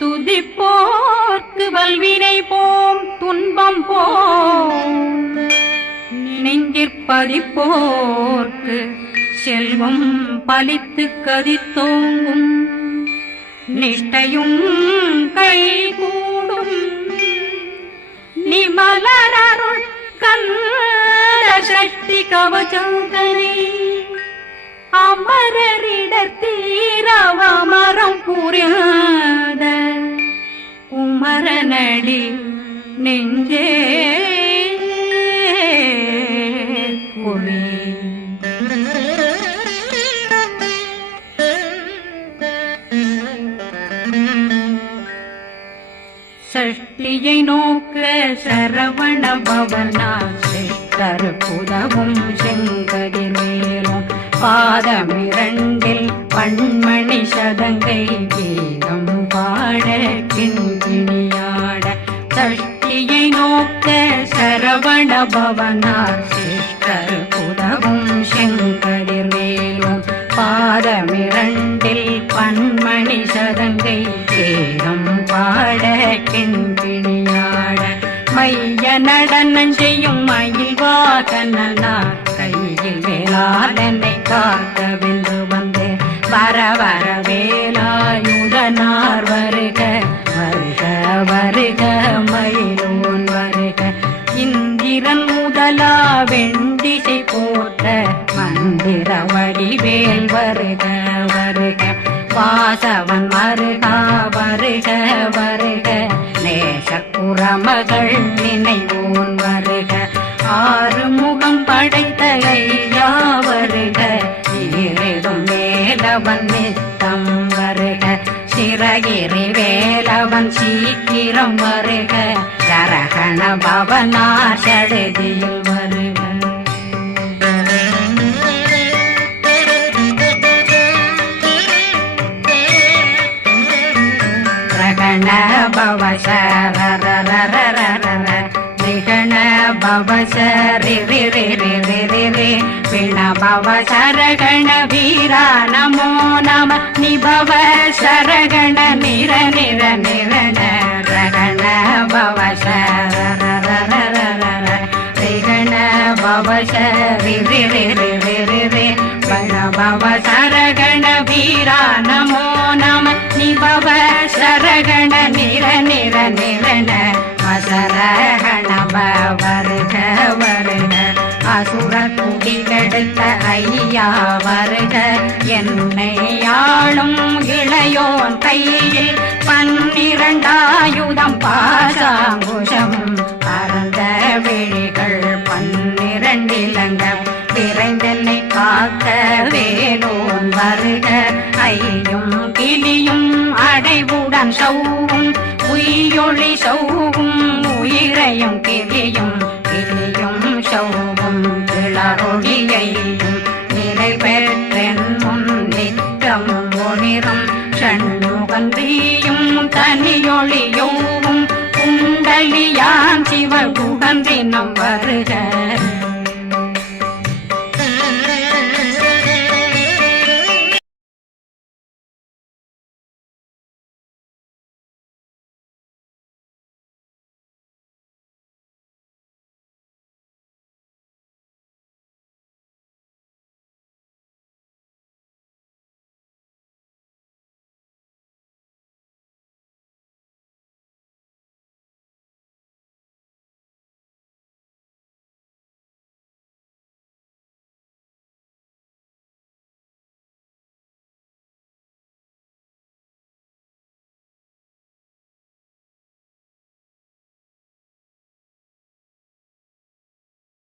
துதிப்போர்க்கு வல்வினை போம் துன்பம் போம் நெஞ்சிற்பதிப்போர்க்கு செல்வம் பலித்து கதித்தோங்கும் நிஷ்டையும் கைகூடும் நிமலரருள் கந்த சக்தி கவசந்தனை அமரரிடத்தீரவமரம் புரியாத குமரனடி நெஞ்சே குழி சஷ்டியை நோக்க சரவண பவனா சிஷ்டர் புதவும் செங்கதிர் மேலும் பாதமிரண்டில் பண்மணி சதங்கை கீதம் பாட கிண்கிணியாட சஷ்டியை நோக்க சரவண பவனா சிஷ்டர் புதவும் செங்கதிர் மேலும் பாதமிரண்டில் பண்மணி சதங்கை கீதம் பாட கிண்கிணியாட மைய நடனம் செய்யும் மயில் வாகனார் கையில் வேளாளனை காக்க வென்று வந்து வர வர வேலாயுதனார் வருக வருக வருக மயிலோன் வருக இந்திரன் முதலா வெண்டிசை போட்ட மந்திர வடிவேல் வருக வருக வாசவன் வருகா வருக வருக நேசக்குறமகள் நினைவோன் வருக ஆறுமுகம் படைத்த ஐயா வருக ஈரிடும் வேலவன் நித்தம் வருக சிறகிரி வேலவன் சீக்கிரம் வருக சரகண பவனா சடுதியில் வருக பவ சரரரரரர நிகண பவ சரி ரி ரி ரி ரி ரி ரி பிண பவ சரகண வீரா நமோ நம நிபவ சரகண நிர நிர நிரண ரகண பவ சரரரரரர நிகண பவ சரி ரி ரி ரி ரி ரி ரி பிண பவ சரகண வீரா நமோ நம நிபவ சரகண நிர நிர நிரண அசரகண வருக வருக அசுர குடிகெடுத்த ஐயா வருக என்னை ஆளும் இளையோன் கையில் 12 பாசாங்குஷம் பரந்த விழிகள் 12 இலங்கம் விரைந்தென்னை காக்க வேலோன் வருக ஐயும் கிளியும் அடைவுடன் சௌவும் உயிரொளி சௌவும் உயிரையும் கிளியும் கிளியும் சௌவும் கிளரொளியையும் நிலை பெற்றென் முன் நித்தம் ஒளிரும் சண்முகந்தியும் தனியொளியோவும் குண்டலியான் சிவ குகந்தினம் வருக